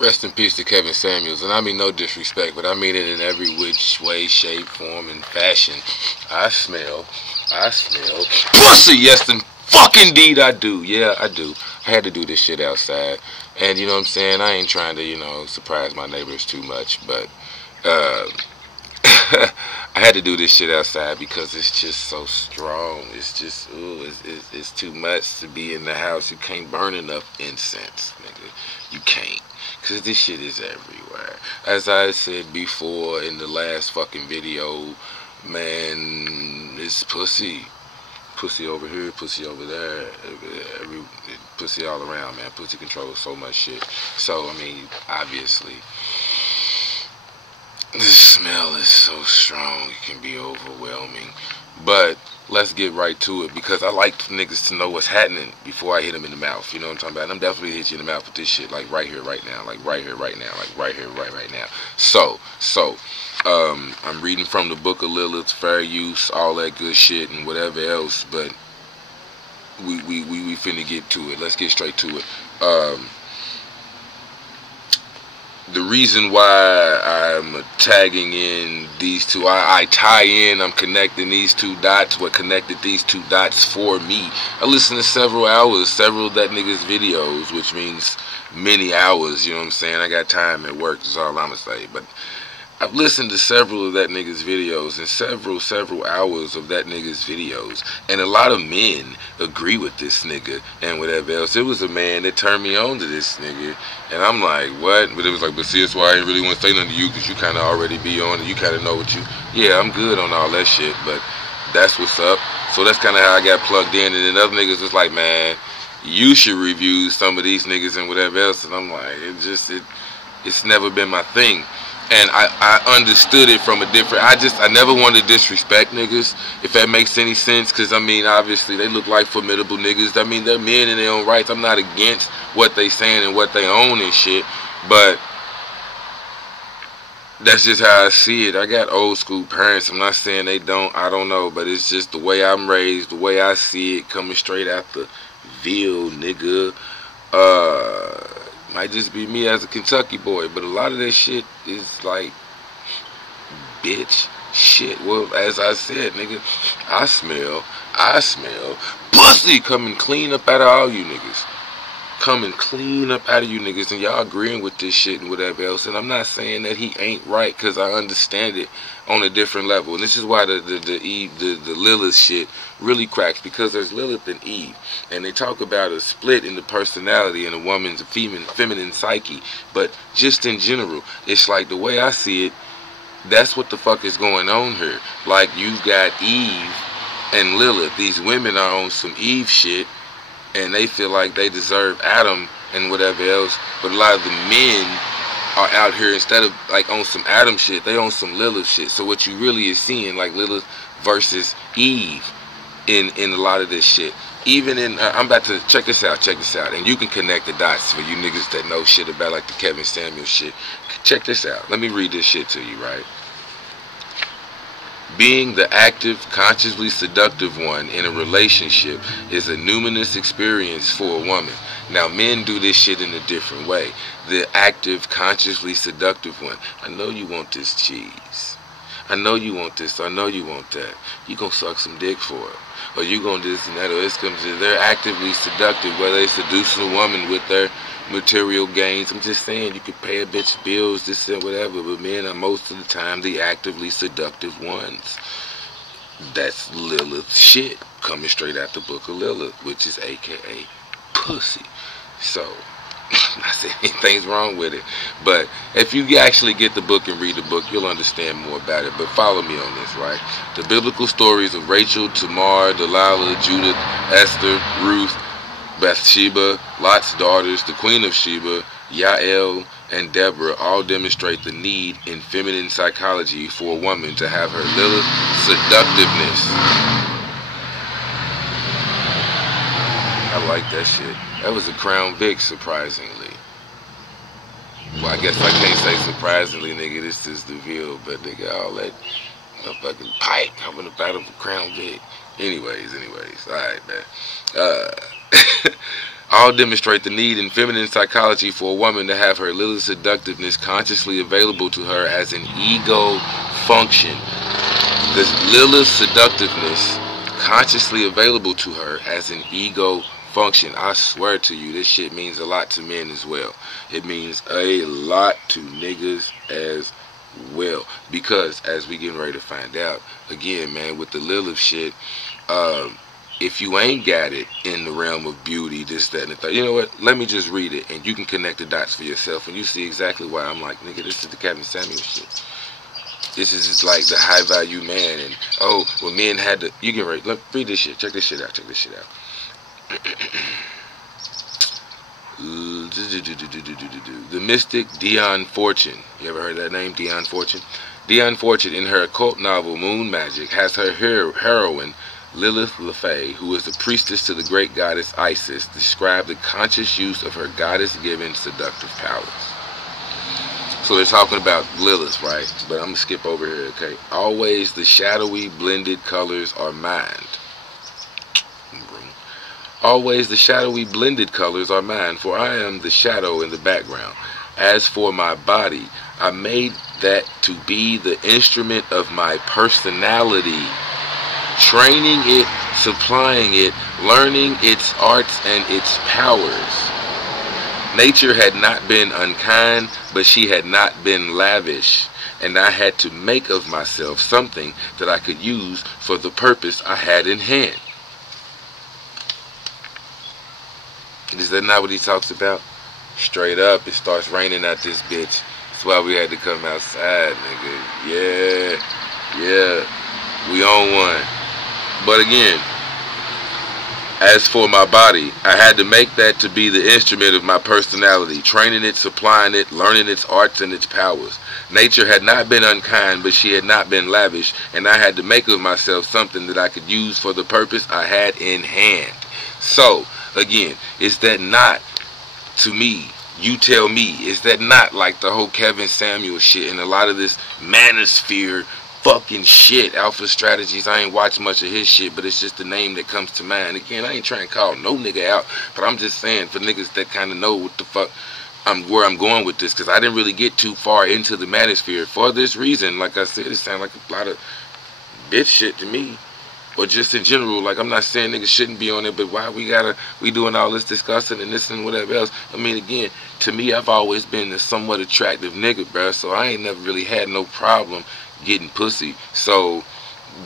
Rest in peace to Kevin Samuels, and I mean no disrespect, but I mean it in every which way, shape, form, and fashion. I smell pussy. Yes, and fucking indeed I do. Yeah, I do. I had to do this shit outside, and you know what I'm saying. I ain't trying to, surprise my neighbors too much, but I had to do this shit outside because it's just so strong. It's just, it's too much to be in the house. You can't burn enough incense, nigga. You can't. Because this shit is everywhere. As I said before in the last fucking video, man, it's pussy. Pussy over here, pussy over there, pussy all around, man. Pussy controls so much shit. So, I mean, obviously, the smell is so strong, it can be overwhelming. But let's get right to it, because I like niggas to know what's happening before I hit them in the mouth. You know what I'm talking about? And I'm definitely hit you in the mouth with this shit, like right here, right now, like right here, right now, like right here, right now. So, I'm reading from the Book of Lilith, fair use, all that good shit, and whatever else. But we finna get to it. Let's get straight to it. The reason why I'm tagging in these two, I tie in, I'm connecting these two dots, what connected these two dots for me. I listened to several of that nigga's videos, which means many hours, you know what I'm saying? I got time at work, that's all I'm gonna say. But I've listened to several of that nigga's videos and several hours of that nigga's videos. And a lot of men agree with this nigga and whatever else. It was a man that turned me on to this nigga. And I'm like, what? But it was like, but see, that's why I didn't really want to say nothing to you, because you kind of already be on it. You kind of know what you... Yeah, I'm good on all that shit, but that's what's up. So that's kind of how I got plugged in. And then other niggas was like, man, you should review some of these niggas and whatever else. And I'm like, it's never been my thing. And I understood it from a different... I never wanted to disrespect niggas, if that makes any sense. Because, I mean, obviously, they look like formidable niggas. I mean, they're men in their own rights. I'm not against what they saying and what they own and shit. But that's just how I see it. I got old school parents. I'm not saying they don't. I don't know. But it's just the way I'm raised, the way I see it, coming straight out the Ville, nigga. Might just be me as a Kentucky boy, but a lot of that shit is like bitch shit. Well, as I said, nigga, I smell pussy coming clean up out of all you niggas. Coming clean up out of you niggas, and y'all agreeing with this shit and whatever else. And I'm not saying that he ain't right, because I understand it on a different level. And this is why the Lilith shit really cracks, because there's Lilith and Eve, and they talk about a split in the personality in a woman's feminine psyche. But just in general, it's like, the way I see it, that's what the fuck is going on here. Like, you've got Eve and Lilith. These women are on some Eve shit, and they feel like they deserve Adam and whatever else. But a lot of the men are out here, instead of like on some Adam shit, they on some Lilith shit. So what you really is seeing, like Lilith versus Eve in a lot of this shit. Even in, I'm about to check this out, and you can connect the dots for you niggas that know shit about like the Kevin Samuels shit. Check this out. Let me read this shit to you, right? Being the active, consciously seductive one in a relationship is a numinous experience for a woman. Now, men do this shit in a different way. The active, consciously seductive one. I know you want this cheese. I know you want this. I know you want that. You gonna suck some dick for it. Or you gonna do this and that. Or it's gonna... They're actively seductive, whether they seducing a woman with their material gains. I'm just saying, you could pay a bitch bills, this and whatever, but men are most of the time the actively seductive ones. That's Lilith shit, coming straight out the Book of Lilith, which is aka pussy. So, I'm not saying anything's wrong with it, but if you actually get the book and read the book, you'll understand more about it. But follow me on this, right? The biblical stories of Rachel, Tamar, Delilah, Judith, Esther, Ruth, Bathsheba, Lot's daughters, the Queen of Sheba, Yael, and Deborah all demonstrate the need in feminine psychology for a woman to have her Lilith seductiveness. I like that shit. That was a Crown Vic, surprisingly. Well, I guess I can't say surprisingly, nigga, this is the Ville, but nigga, all that motherfucking pipe coming up out of a Crown Vic. Anyways, alright, man. All demonstrate the need in feminine psychology for a woman to have her Lilith seductiveness consciously available to her as an ego function. The Lilith seductiveness consciously available to her as an ego function. I swear to you, this shit means a lot to men as well. It means a lot to niggas as well. Because, as we getting ready to find out, again, man, with the Lilith shit, if you ain't got it in the realm of beauty, this, that, and the third, you know what? Let me just read it, and you can connect the dots for yourself, and you see exactly why I'm like, nigga, this is the Captain Samuel shit. This is just like the high value man, and oh, well, men had to. You get ready. Look, read this shit. Check this shit out. Check this shit out. The mystic Dion Fortune. You ever heard that name, Dion Fortune? Dion Fortune, in her occult novel Moon Magic, has her heroine Lilith LaFay, who is the priestess to the great goddess Isis, describe the conscious use of her goddess-given seductive powers. So they're talking about Lilith, right? But I'm going to skip over here, okay? Always the shadowy, blended colors are mine. Always the shadowy, blended colors are mine, for I am the shadow in the background. As for my body, I made that to be the instrument of my personality, training it, supplying it, learning its arts and its powers. Nature had not been unkind, but she had not been lavish, and I had to make of myself something that I could use for the purpose I had in hand. Is that not what he talks about? Straight up, it starts raining at this bitch. That's why we had to come outside, nigga. Yeah, we on one. But again, as for my body, I had to make that to be the instrument of my personality, training it, supplying it, learning its arts and its powers. Nature had not been unkind, but she had not been lavish, and I had to make of myself something that I could use for the purpose I had in hand. So, again, is that not, to me, you tell me, is that not like the whole Kevin Samuel shit and a lot of this manosphere fucking shit, Alpha Strategies? I ain't watched much of his shit, but it's just the name that comes to mind. Again, I ain't trying to call no nigga out, but I'm just saying for niggas that kind of know what the fuck where I'm going with this, because I didn't really get too far into the manosphere for this reason. Like I said, it sounds like a lot of bitch shit to me. Or just in general, like, I'm not saying niggas shouldn't be on it, but why we doing all this discussing and this and whatever else? I mean, again, to me, I've always been a somewhat attractive nigga, bruh, so I ain't never really had no problem getting pussy. So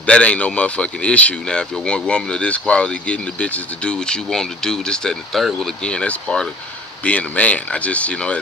that ain't no motherfucking issue. Now, if you're one woman of this quality, getting the bitches to do what you want them to do, this, that, and the third, well, again, that's part of being a man. I just, you know,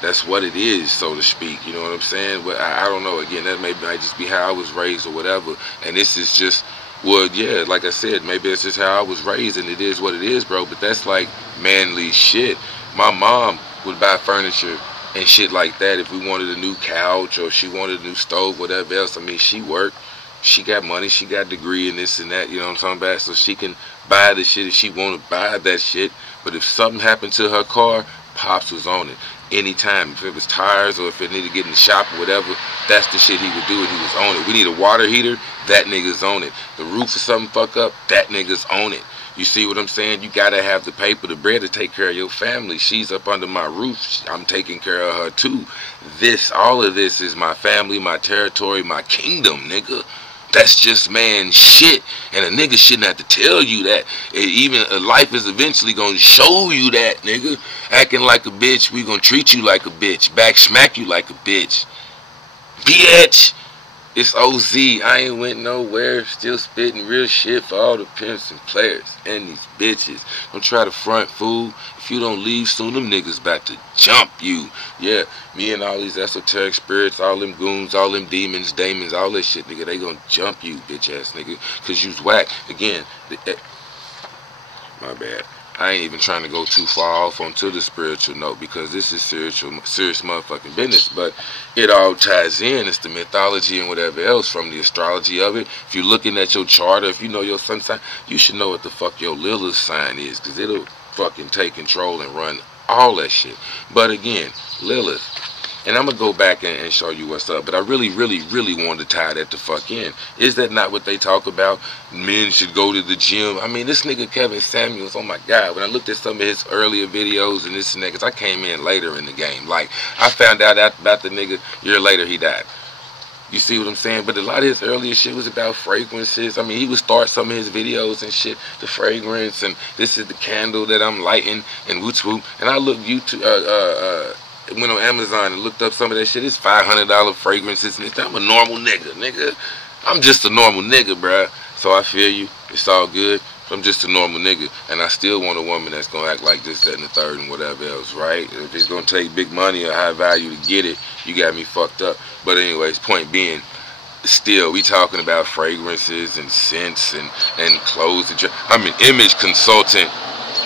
that's what it is, so to speak. You know what I'm saying? But I don't know. Again, that might just be how I was raised or whatever. And this is just, well, yeah, like I said, maybe it's just how I was raised, and it is what it is, bro. But that's like manly shit. My mom would buy furniture and shit like that if we wanted a new couch or she wanted a new stove, whatever else. I mean, she worked. She got money. She got a degree in this and that, you know what I'm talking about? So she can buy the shit if she want to buy that shit. But if something happened to her car, Pops was on it. Anytime. If it was tires or if it needed to get in the shop or whatever, that's the shit he would do, and he was on it. We need a water heater, that nigga's on it. The roof or something fuck up, that nigga's on it. You see what I'm saying? You gotta have the paper, the bread to take care of your family. She's up under my roof. I'm taking care of her too. All of this is my family, my territory, my kingdom, nigga. That's just man shit, and a nigga shouldn't have to tell you that. Even life is eventually gonna show you that, nigga. Acting like a bitch, we gonna treat you like a bitch, back smack you like a bitch. Bitch! It's OZ. I ain't went nowhere. Still spitting real shit for all the pimps and players and these bitches. Don't try to front, fool. If you don't leave soon, them niggas about to jump you. Yeah, me and all these esoteric spirits, all them goons, all them demons, daemons, all that shit, nigga, they gonna jump you, bitch ass nigga. Cause you's whack. Again, my bad. I ain't even trying to go too far off onto the spiritual note, because this is serious motherfucking business. But it all ties in. It's the mythology and whatever else from the astrology of it. If you're looking at your chart, or if you know your sun sign, you should know what the fuck your Lilith sign is, because it'll fucking take control and run all that shit. But again, Lilith, And I'm going to go back and show you what's up. But I really, really, really wanted to tie that the fuck in. Is that not what they talk about? Men should go to the gym. I mean, this nigga Kevin Samuels, oh my God. When I looked at some of his earlier videos and this and that, because I came in later in the game. Like, I found out about the nigga, a year later he died. You see what I'm saying? But a lot of his earlier shit was about fragrances. I mean, he would start some of his videos and shit, the fragrance, and this is the candle that I'm lighting, and whoop whoop. And I looked YouTube, went on Amazon and looked up some of that shit. It's $500 fragrances, and I'm a normal nigga. I'm just a normal nigga, bruh. So I feel you. It's all good. I'm just a normal nigga, and I still want a woman that's gonna act like this, that, and the third, and whatever else, right? If it's gonna take big money or high value to get it, you got me fucked up. But anyways, point being, still, we talking about fragrances and scents and clothes. I'm an image consultant.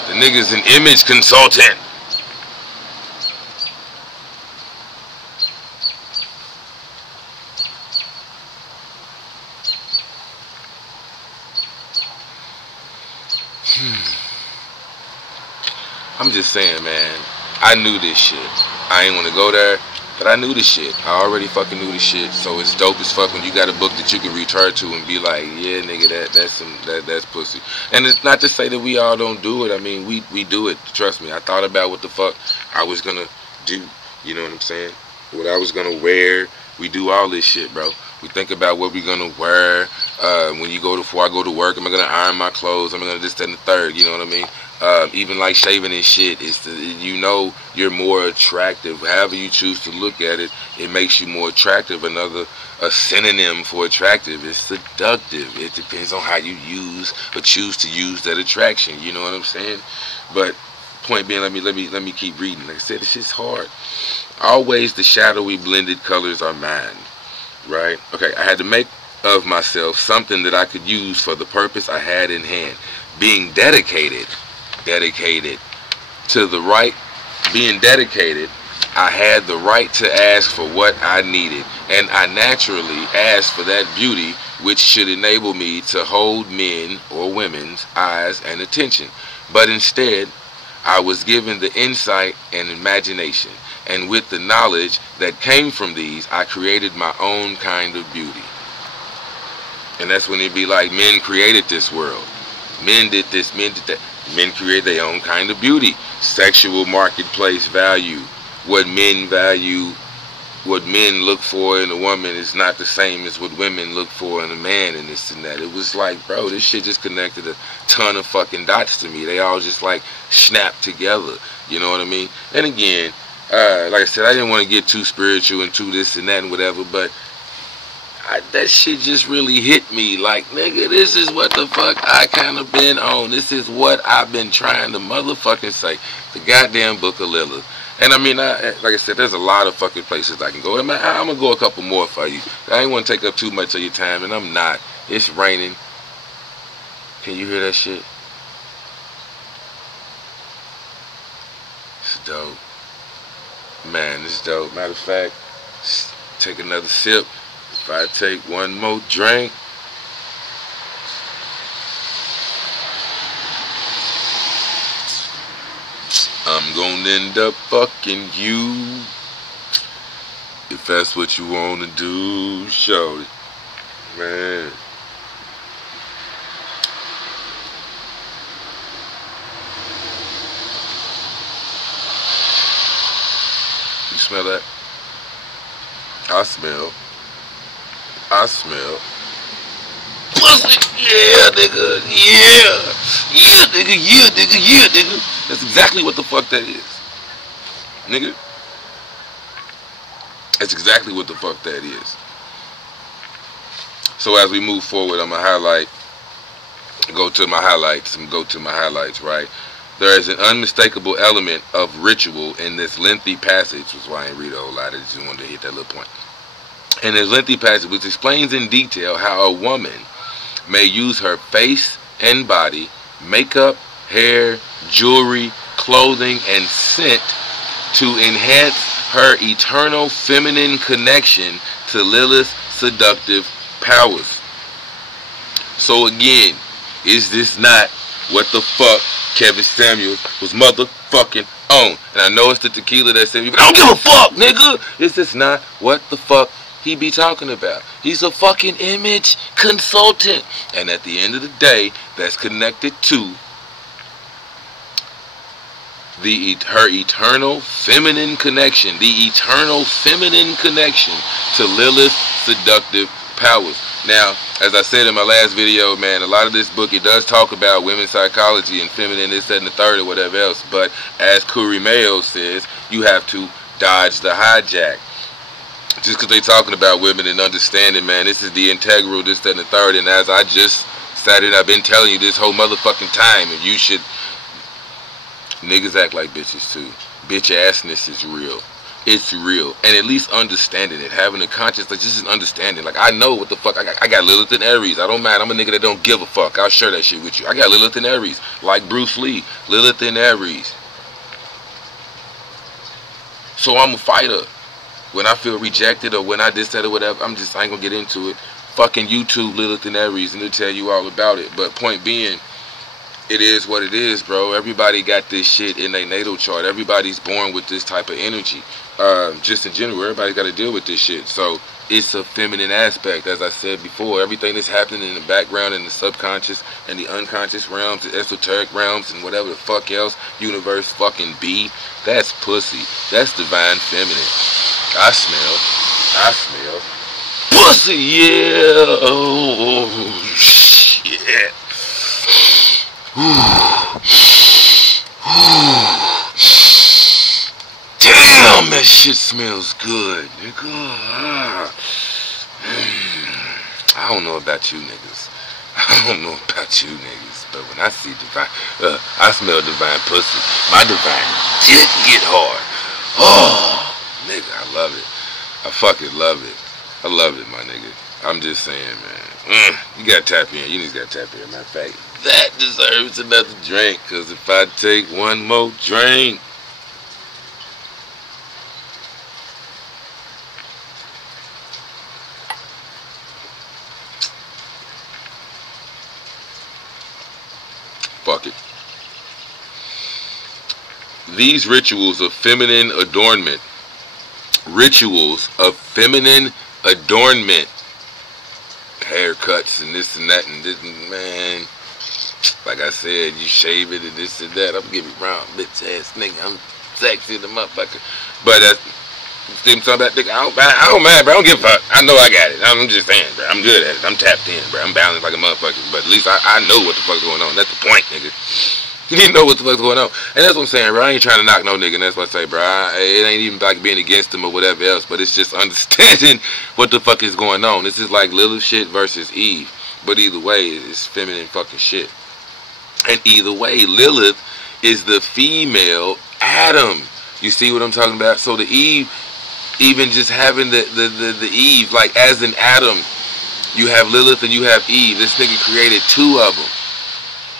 The nigga's an image consultant. I'm just saying, man, I knew this shit. I ain't want to go there, but I knew this shit. I already fucking knew this shit. So it's dope as fuck when you got a book that you can return to and be like, yeah, nigga, that's pussy. And it's not to say that we all don't do it. I mean, we do it. Trust me. I thought about what the fuck I was gonna do. You know what I'm saying? What I was gonna wear. We do all this shit, bro. We think about what we're gonna wear. Before I go to work, am I gonna iron my clothes? Am I gonna this, that, and the third? You know what I mean? Even like shaving and shit, you're more attractive. However you choose to look at it, it makes you more attractive. A synonym for attractive is seductive. It depends on how you use or choose to use that attraction. You know what I'm saying? But point being, let me keep reading. Like I said, this shit's hard. Always the shadowy blended colors are mine. Right? Okay, I had to make of myself something that I could use for the purpose I had in hand. Being dedicated to the right, being dedicated, I had the right to ask for what I needed, and I naturally asked for that beauty which should enable me to hold men or women's eyes and attention. But instead, I was given the insight and imagination, and with the knowledge that came from these, I created my own kind of beauty. And that's when it be like, men created this world. Men did this, men did that. Men create their own kind of beauty. Sexual marketplace value. What men value, what men look for in a woman is not the same as what women look for in a man, and this and that. It was like, bro, this shit just connected a ton of fucking dots to me. They all just like snapped together. You know what I mean? And again, like I said, I didn't want to get too spiritual and too this and that and whatever, but that shit just really hit me. Like, nigga, this is what the fuck I kind of been on. This is what I've been trying to motherfucking say. The goddamn Book of Lilith. And I mean, like I said, there's a lot of fucking places I can go. I'm going to go a couple more for you. I ain't want to take up too much of your time, and I'm not. It's raining. Can you hear that shit? It's dope. Man, it's dope. Matter of fact, take another sip. If I take one more drink, I'm gonna end up fucking you. If that's what you wanna do, show it. Man. You smell that? I smell pussy. Yeah, nigga. Yeah, nigga. That's exactly what the fuck that is, nigga. That's exactly what the fuck that is. So as we move forward, I'm gonna go to my highlights, right? There is an unmistakable element of ritual in this lengthy passage, which is why I ain't read a whole lot. I just wanted to hit that little point. In this lengthy passage, which explains in detail how a woman may use her face and body, makeup, hair, jewelry, clothing, and scent to enhance her eternal feminine connection to Lilith's seductive powers. So again, is this not what the fuck Kevin Samuels was motherfucking on. And I know it's the tequila that said, but I don't give a fuck, nigga. It's just not what the fuck he be talking about. He's a fucking image consultant. And at the end of the day, that's connected to her eternal feminine connection. The eternal feminine connection to Lilith's seductive powers. Now, as I said in my last video, man, a lot of this book, it does talk about women's psychology and feminine, this, that, and the third, or whatever else. But as Curry Mayo says, you have to dodge the hijack. Just because they talking about women and understanding, man, this is the integral, this, that, and the third. And as I just said, I've been telling you this whole motherfucking time, and you should... Niggas act like bitches too. Bitch assness is real. It's real. And at least understanding it. Having a conscience, like just an understanding. Like I know what the fuck. I got Lilith and Aries. I don't mind. I'm a nigga that don't give a fuck. I'll share that shit with you. I got Lilith and Aries. Like Bruce Lee. Lilith and Aries. So I'm a fighter. When I feel rejected or when I this, that, or whatever, I ain't gonna get into it. Fucking YouTube Lilith and Aries and they'll tell you all about it. But point being, it is what it is, bro. Everybody got this shit in their natal chart. Everybody's born with this type of energy. Just in general, everybody got to deal with this shit. So it's a feminine aspect, as I said before. Everything that's happening in the background, in the subconscious and the unconscious realms, the esoteric realms, and whatever the fuck else universe fucking be, that's pussy. That's divine feminine. I smell pussy. Yeah. Oh shit. Damn, that shit smells good, nigga. I don't know about you niggas. But when I see divine, I smell divine pussy. My divine dick get hard. Oh, nigga, I love it. I fucking love it. I love it, my nigga. I'm just saying, man. You gotta tap in. You niggas gotta tap in. Matter of fact, that deserves another drink. Cause if I take one more drink, fuck it. These rituals of feminine adornment. Rituals of feminine adornment. Haircuts and this and that and this, man. Like I said, you shave it and this and that. I'm giving around bitch ass nigga. I'm sexy the motherfucker. But that's something about nigga. I don't mind, bro. I don't give a fuck. I know I got it. I'm just saying, bro. I'm good at it. I'm tapped in, bro. I'm balanced like a motherfucker. But at least I know what the fuck's going on. That's the point, nigga. You need to know what the fuck's going on. And that's what I'm saying, bro. I ain't trying to knock no nigga. And that's what I say, bro. It ain't even like being against him or whatever else. But it's just understanding what the fuck is going on. This is like Lilith shit versus Eve. But either way, it's feminine fucking shit. And either way, Lilith is the female Adam. You see what I'm talking about? So the Eve, even just having the Eve, like as an Adam, you have Lilith and you have Eve. This nigga created two of them.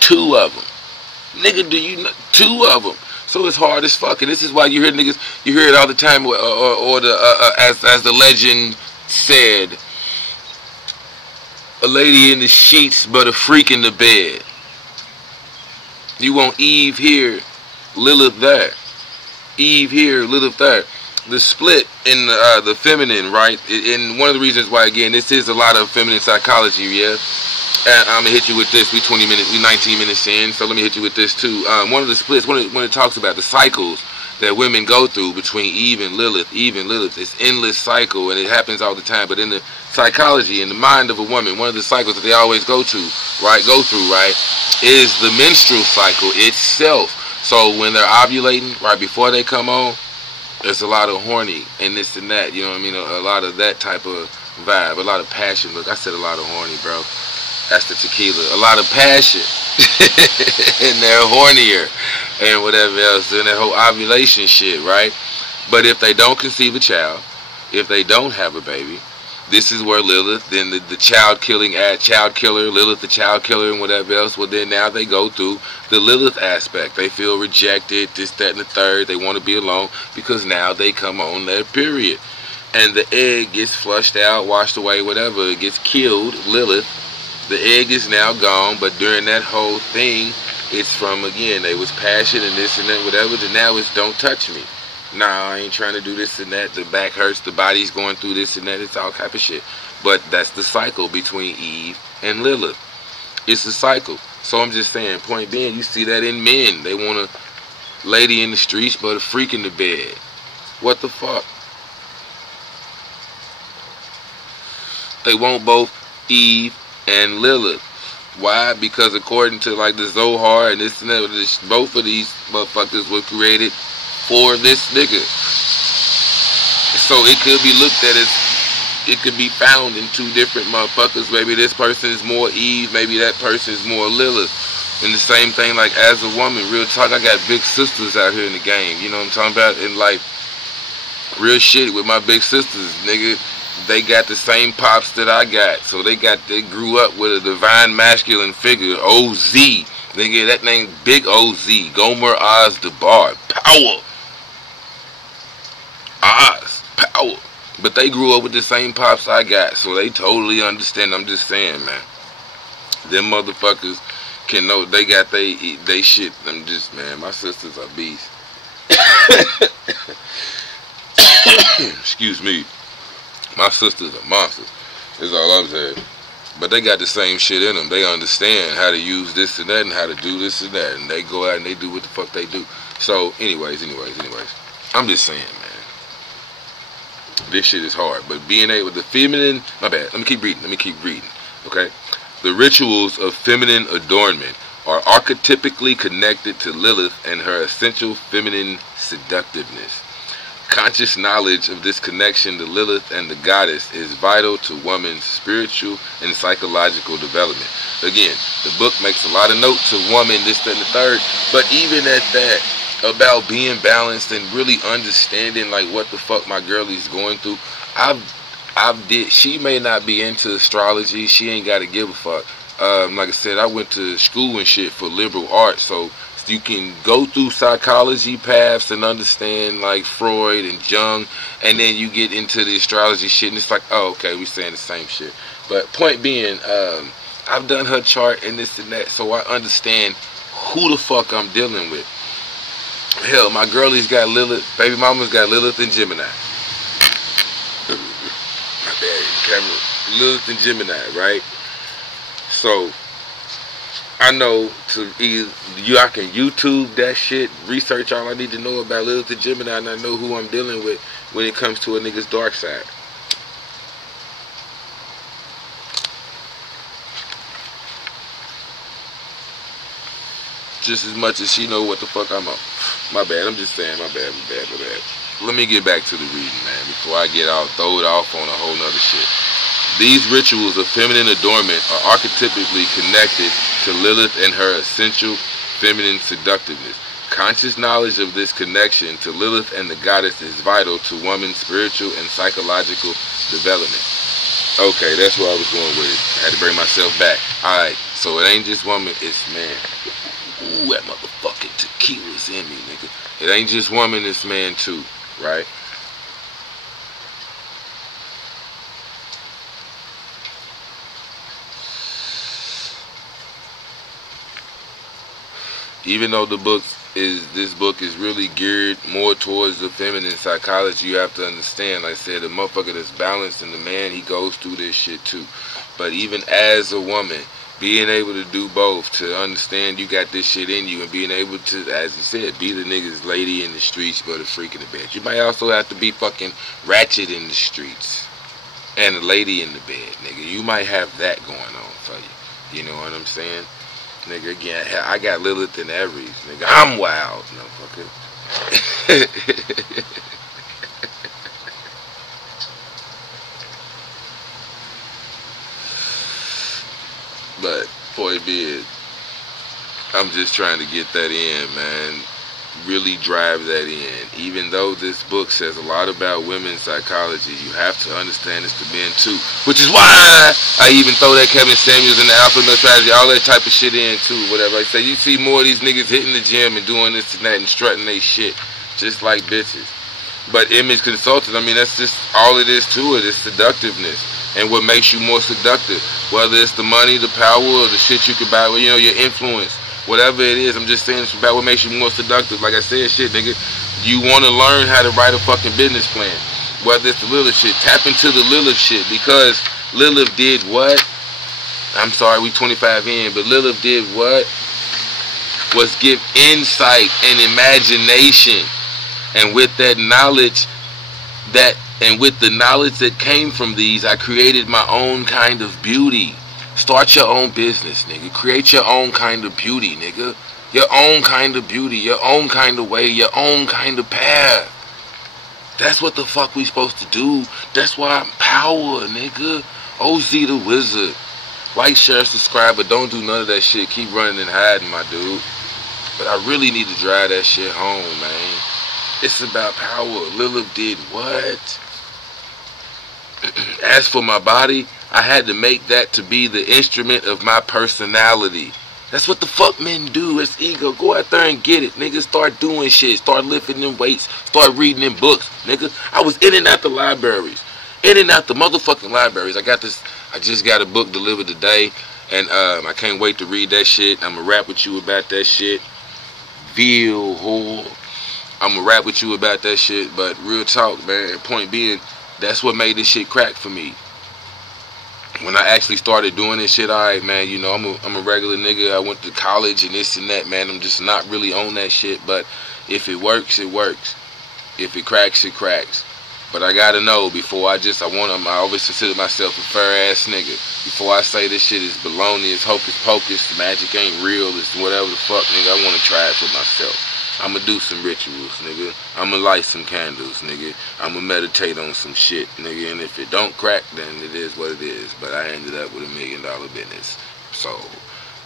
Two of them. Nigga, do you know? Two of them. So it's hard as fuck. And this is why you hear niggas, you hear it all the time, or as the legend said, a lady in the sheets but a freak in the bed. You want Eve here, Lilith there. Eve here, Lilith there. The split in the feminine, right? And one of the reasons why, again, this is a lot of feminine psychology, yeah? And I'm going to hit you with this. We 20 minutes, we 19 minutes in, so let me hit you with this too. One of the splits, when it talks about the cycles that women go through between Eve and Lilith, it's endless cycle, and it happens all the time. But in the psychology, in the mind of a woman, one of the cycles that they always go through, right, is the menstrual cycle itself. So when they're ovulating, right before they come on, there's a lot of horny and this and that, you know what I mean? A lot of that type of vibe, a lot of passion. Look, I said a lot of horny, bro. That's the tequila. A lot of passion. And they're hornier and whatever else. And that whole ovulation shit, right? But if they don't conceive a child, if they don't have a baby, this is where Lilith, then the child killer, Lilith the child killer and whatever else, well then now they go through the Lilith aspect. They feel rejected, this, that, and the third. They want to be alone because now they come on their period. And the egg gets flushed out, washed away, whatever. It gets killed, Lilith. The egg is now gone, but during that whole thing, it's from, again, they was passion and this and that, whatever. Then now it's don't touch me. Nah, I ain't trying to do this and that. The back hurts, the body's going through this and that. It's all type of shit. But that's the cycle between Eve and Lilith. It's a cycle. So I'm just saying, point being, you see that in men. They want a lady in the streets but a freak in the bed. What the fuck? They want both Eve and Lilith. Why? Because according to like the Zohar and this and that, both of these motherfuckers were created for this nigga. So it could be looked at as, it could be found in two different motherfuckers. Maybe this person is more Eve, maybe that person is more Lilith. And the same thing, like as a woman, real talk, I got big sisters out here in the game. You know what I'm talking about? And like, real shit with my big sisters, nigga. They got the same pops that I got. So they grew up with a divine masculine figure, OZ. Nigga, that name Big OZ. Gomer Oz the Bar. Power. Oz. Power. But they grew up with the same pops I got. So they totally understand. I'm just saying, man. Them motherfuckers can know they got they shit. I'm just, man, my sisters are beasts. Excuse me. My sisters are monsters. That's all I'm saying. But they got the same shit in them. They understand how to use this and that and how to do this and that. And they go out and they do what the fuck they do. So, anyways. I'm just saying, man. This shit is hard. But being able to feminine... My bad. Let me keep reading. Okay? The rituals of feminine adornment are archetypically connected to Lilith and her essential feminine seductiveness. Conscious knowledge of this connection to Lilith and the goddess is vital to woman's spiritual and psychological development. Again, the book makes a lot of note to woman, this, that, and the third, but even at that, about being balanced and really understanding like what the fuck my girlie's going through. She may not be into astrology, she ain't gotta give a fuck. Like I said, I went to school and shit for liberal arts, so you can go through psychology paths and understand like Freud and Jung, and then you get into the astrology shit and it's like, oh, okay, we saying the same shit. But point being, I've done her chart and this and that, so I understand who the fuck I'm dealing with. Hell, my girlie's got Lilith, baby mama's got Lilith and Gemini. My bad, camera. Lilith and Gemini, right? So I know I can YouTube that shit, research all I need to know about Lilith and Gemini, and I know who I'm dealing with when it comes to a nigga's dark side. Just as much as she know what the fuck I'm on. My bad, I'm just saying, my bad. Let me get back to the reading, man, before I get all thrown off on a whole nother shit. These rituals of feminine adornment are archetypically connected to Lilith and her essential feminine seductiveness. Conscious knowledge of this connection to Lilith and the goddess is vital to woman's spiritual and psychological development. Okay, that's where I was going with it. I had to bring myself back. Alright, so it ain't just woman, it's man. Ooh, that motherfucking tequila's in me, nigga. It ain't just woman, it's man too, right? Even though this book is really geared more towards the feminine psychology, you have to understand, like I said, the motherfucker that's balanced and the man, he goes through this shit too. But even as a woman, being able to do both, to understand you got this shit in you, and being able to, as you said, be the nigga's lady in the streets but a freak in the bed. You might also have to be fucking ratchet in the streets and a lady in the bed, nigga. You might have that going on for you. You know what I'm saying? Nigga, again, I got Lilith and Aries, nigga. I'm wild, motherfucker. But, point being, I'm just trying to get that in, man. Really drive that in. Even though this book says a lot about women's psychology, you have to understand it's the men too. Which is why I even throw that Kevin Samuels and the Alpha Male Strategy, all that type of shit in too. Whatever I say, you see more of these niggas hitting the gym and doing this and that and strutting they shit, just like bitches. But image consultants, I mean, that's just all it is to it. It's seductiveness and what makes you more seductive. Whether it's the money, the power, or the shit you can buy, you know, your influence. whatever it is. I'm just saying it's about what makes you more seductive. Like I said, shit, nigga, you want to learn how to write a fucking business plan. Whether it's the Lilith shit, tap into the Lilith shit, because Lilith did what? I'm sorry, we 25 in, but Lilith did what? Was give insight and imagination. And with that knowledge, with the knowledge that came from these, I created my own kind of beauty. Start your own business, nigga. Create your own kind of beauty, nigga. Your own kind of beauty, your own kind of way, your own kind of path. That's what the fuck we supposed to do. That's why I'm power, nigga. OZ the Wizard. Like, share, subscribe, but don't do none of that shit. Keep running and hiding, my dude. But I really need to drive that shit home, man. It's about power. Lilith did what? As for my body, I had to make that to be the instrument of my personality. That's what the fuck men do. It's ego. Go out there and get it, nigga. Start doing shit. Start lifting them weights. Start reading them books, nigga. I was in and out the libraries. In and out the motherfucking libraries. I just got a book delivered today, and I can't wait to read that shit. I'ma rap with you about that shit. Veal whore. I'ma rap with you about that shit, but real talk, man. Point being, that's what made this shit crack for me. When I actually started doing this shit, alright, man, you know, I'm a regular nigga. I went to college and this and that, man. I'm just not really on that shit, but if it works, it works. If it cracks, it cracks. But I gotta know before I always consider myself a fair ass nigga. Before I say this shit is baloney, it's hocus pocus, magic ain't real, it's whatever the fuck, nigga, I wanna try it for myself. I'ma do some rituals, nigga. I'ma light some candles, nigga. I'ma meditate on some shit, nigga. And if it don't crack, then it is what it is. But I ended up with $1 million business. So,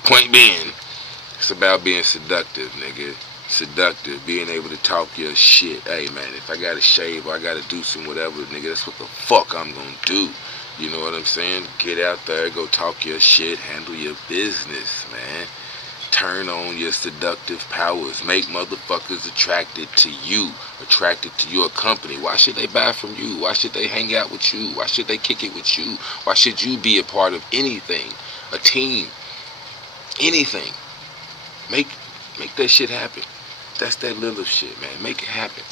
point being, it's about being seductive, nigga. Seductive, being able to talk your shit. Hey, man, if I gotta shave or I gotta do some whatever, nigga, that's what the fuck I'm gonna do. You know what I'm saying? Get out there, go talk your shit, handle your business, man. Turn on your seductive powers. Make motherfuckers attracted to you, attracted to your company. Why should they buy from you? Why should they hang out with you? Why should they kick it with you? Why should you be a part of anything? A team. Anything. Make that shit happen. That's that Lilith shit, man. Make it happen.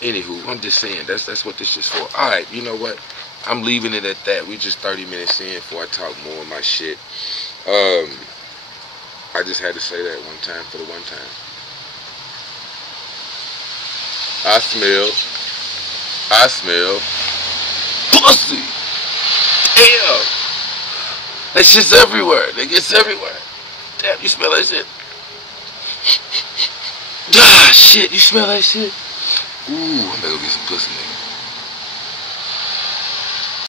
Anywho, I'm just saying, that's what this shit's for. Alright, you know what? I'm leaving it at that. We just 30 minutes in before I talk more of my shit. I just had to say that one time for the one time. I smell pussy. Damn. That shit's everywhere. Nigga, it's everywhere. Damn, you smell that shit? Ah, shit, you smell that shit? Ooh, I better go get some pussy, nigga.